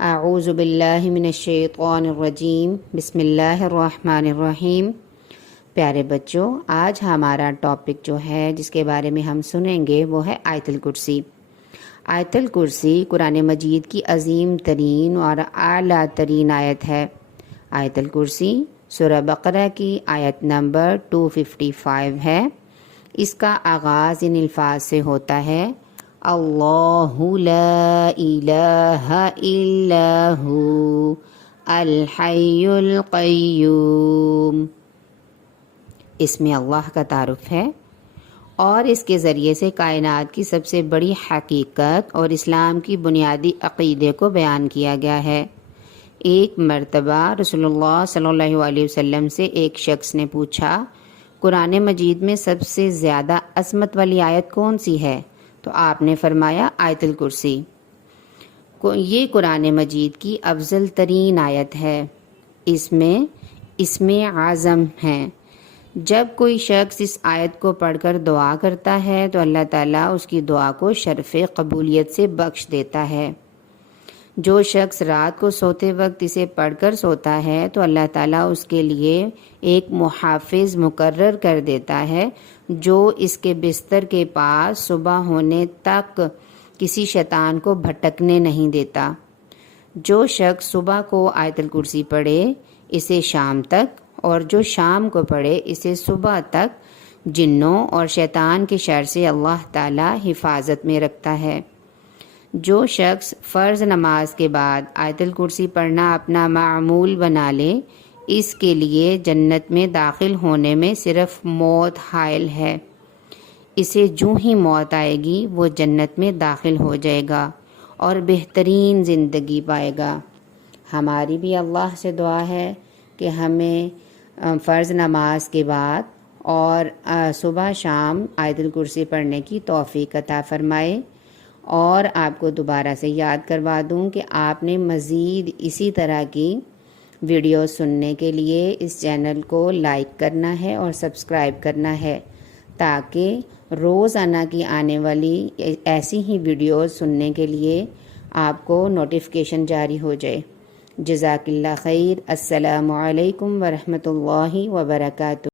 اعوذ باللہ من الشیطان الرجیم بسم اللہ الرحمن الرحیم۔ پیارے بچوں، آج ہمارا ٹاپک جو ہے جس کے بارے میں ہم سنیں گے وہ ہے آیت الکرسی۔ آیت الکرسی قرآن مجید کی عظیم ترین اور اعلیٰ ترین آیت ہے۔ آیت الکرسی سورہ بقرہ کی آیت نمبر 255 ہے۔ اس کا آغاز ان الفاظ سے ہوتا ہے: اللہ لا الہ الا ہو الحی القیوم۔ اس میں اللہ کا تعارف ہے اور اس کے ذریعے سے کائنات کی سب سے بڑی حقیقت اور اسلام کی بنیادی عقیدے کو بیان کیا گیا ہے۔ ایک مرتبہ رسول اللہ صلی اللہ علیہ وسلم سے ایک شخص نے پوچھا، قرآن مجید میں سب سے زیادہ عظمت والی آیت کون سی ہے؟ تو آپ نے فرمایا آیت الکرسی۔ یہ قرآن مجید کی افضل ترین آیت ہے۔ اس میں اسم اعظم ہے۔ جب کوئی شخص اس آیت کو پڑھ کر دعا کرتا ہے تو اللہ تعالیٰ اس کی دعا کو شرف قبولیت سے بخش دیتا ہے۔ جو شخص رات کو سوتے وقت اسے پڑھ کر سوتا ہے تو اللہ تعالیٰ اس کے لیے ایک محافظ مقرر کر دیتا ہے جو اس کے بستر کے پاس صبح ہونے تک کسی شیطان کو بھٹکنے نہیں دیتا۔ جو شخص صبح کو آیت الکرسی پڑھے اسے شام تک، اور جو شام کو پڑھے اسے صبح تک جنوں اور شیطان کے شر سے اللہ تعالیٰ حفاظت میں رکھتا ہے۔ جو شخص فرض نماز کے بعد آیت الکرسی پڑھنا اپنا معمول بنا لے، اس کے لیے جنت میں داخل ہونے میں صرف موت حائل ہے۔ اسے جو ہی موت آئے گی وہ جنت میں داخل ہو جائے گا اور بہترین زندگی پائے گا۔ ہماری بھی اللہ سے دعا ہے کہ ہمیں فرض نماز کے بعد اور صبح شام آیت الکرسی پڑھنے کی توفیق عطا فرمائے۔ اور آپ کو دوبارہ سے یاد کروا دوں کہ آپ نے مزید اسی طرح کی ویڈیو سننے کے لیے اس چینل کو لائک کرنا ہے اور سبسکرائب کرنا ہے تاکہ روزانہ کی آنے والی ایسی ہی ویڈیوز سننے کے لیے آپ کو نوٹیفیکیشن جاری ہو جائے۔ جزاک اللہ خیر۔ السلام علیکم ورحمۃ اللہ وبرکاتہ۔